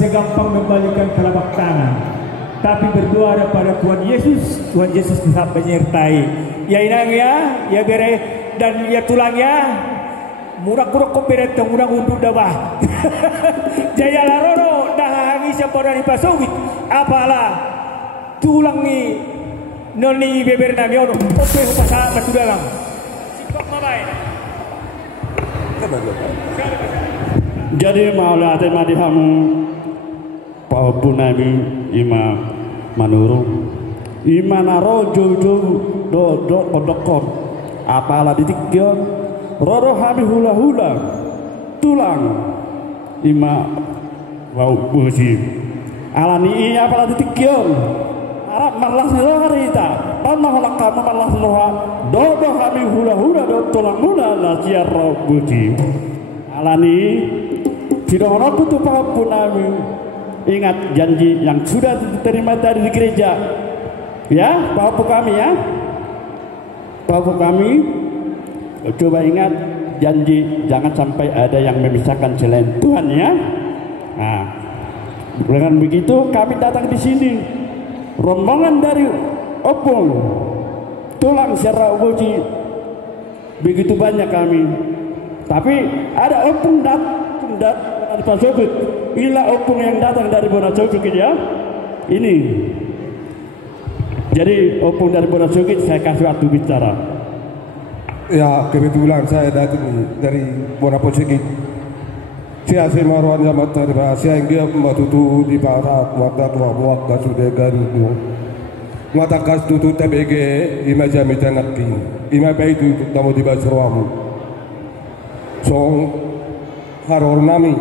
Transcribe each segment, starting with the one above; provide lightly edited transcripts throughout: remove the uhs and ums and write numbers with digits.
segampang membalikan telapak tangan, tapi berdoa pada Tuhan Yesus. Tuhan Yesus tetap menyertai. Ya inang ya bere dan ya tulang ya. Murah-murah kok bere tong murah undur dah. Jaya larono dah hangi siapa dari pasawit. Apalah tulang ni noni beber nami ono. Oke pasal batu dalam. Sikok mabai. Jadi maulah tema dihamu Paupun Nabi ima manuru ima naro jojo do kodokon apalah ditikyo roro hami hula hula tulang ima wau busi alani iya apalah ditikyo arab malas lo harita tanah holak kamu malas loha do hami hula hula do tulang hula la ciaro busi alani tidak orang tutup Paupun Nabi. Ingat janji yang sudah diterima dari gereja, ya, Bapak kami ya, Bapak kami. Coba ingat janji, jangan sampai ada yang memisahkan selain Tuhan ya. Nah, dengan begitu kami datang di sini, rombongan dari Opung, tulang secara uji, begitu banyak kami. Tapi ada Opung datang dari Pasogit. Ila opung yang datang dari Bonacogit ya. Ini. Jadi opung dari Bonacogit saya kasih waktu bicara. Ya kebetulan saya datang dari Bonacogit. Saya marwan sama terima saya yang dia matutu di barat waktu waktu sudah garu. Mata kas tutu TBG ima jamita nakki. Ima baitu tamu di Basramu. So haror nami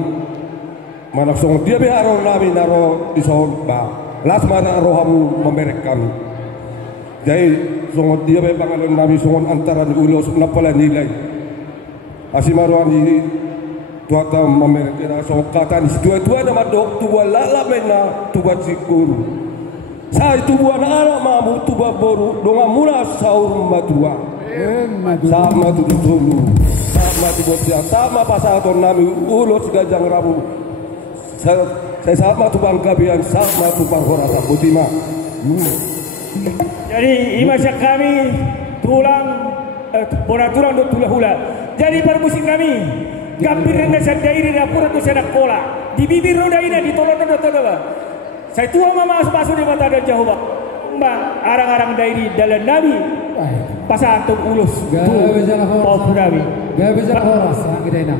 mana song dia be haror nami naro di song ba las mana rohamu memerekkan jadi song dia be bangalon nami song antara ulos napala nilai asimaruan di tuata memerekkan song kata di dua nama dok tua lala mena tua cikuru saya tua anak mamu tua boru donga mula saur matua sama tu dulu sama tu bocah sama pasal ton nami ulos gajang rabu saya sama tu bangkabian sama tu panghorata butima. Jadi imasak kami tulang tulang do tulah hula. Jadi pada musim kami gambir rendah sadairi dapur tu sedak kola di bibir roda ini di tolong roda. Saya tua mama masuk di mata dan jauh mbak arang-arang dairi dalam nabi pasal antum ulus Paupun Nabi gak bisa horas kita enak.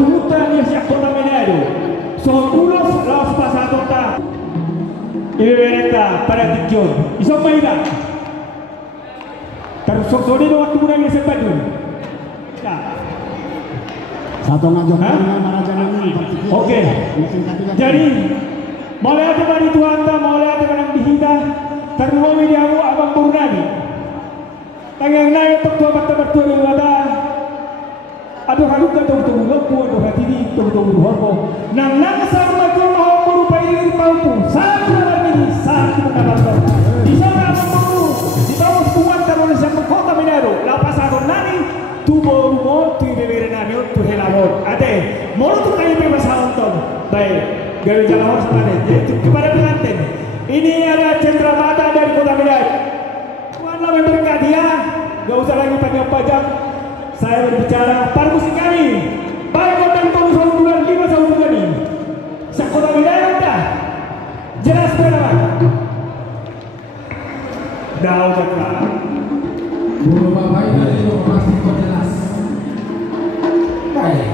turutan yang siap kota menado. So ulos los pasatota. Ibereta para tikion. Isang maila. Terus sosodi waktu muna yang sepadu. Ya. Satu ngajak Maharaja Nami. Oke. Jadi mulai ada dari Tuhan ta, mulai ada kanang dihita. Terlalu dia abang Purnani. Tangang naik tok tua bata bertua di wada. Aduh haluk ka tong lopo, aduh hati di tong hormo. Nang sama tu mau merupai mampu. Sama ini satu kabar. Di sana mampu. Di bawah tuan taruh siang kota Manado. Lapas aku nani tubo mo tu bebere nani tu helawon. Ade, mau tu kayu bebas hanton. Baik, gawe jalan harus mana? Jadi kepada pengantin. Ini ada cenderamata dari kota Medan. Tuhanlah memberkati ya. Gak usah lagi panjang pajak. Saya berbicara pada musim kami. Baik kota tahun 1 bulan 5 tahun bulan ini. Kota Medan dah. Jelas berapa? Dah udah. Guru Bapak dari informasi kok jelas. Baik.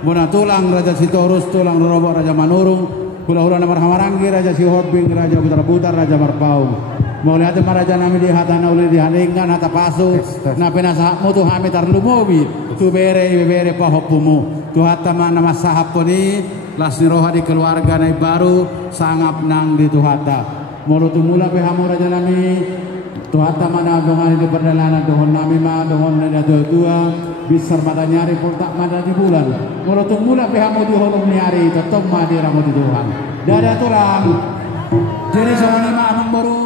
Muna tulang Raja Sitorus, tulang Rorobok Raja Manurung, hula-hula nama Hamarangi, Raja Sihobing, Raja Putar-Putar, Raja Marpaung. Mau lihat Raja nami di hatana uli dihalingan hata pasu, na pinasahapmu tu hami tarlumobi, tu bere pahopumu, tu hata mana masahap poni, lasni roha di keluarga nai baru, sangap nang di tu hata. Mulu tu mula pehamu Raja nami, tu hata mana dongan di perdalanan dohon nami ma, dohon nada tua. Bisar mata nyari tak mata di bulan. Mula tu mula pehamu di holong nyari, tetap ma di ramu di Tuhan. Dada tulang. Jadi soalnya ma baru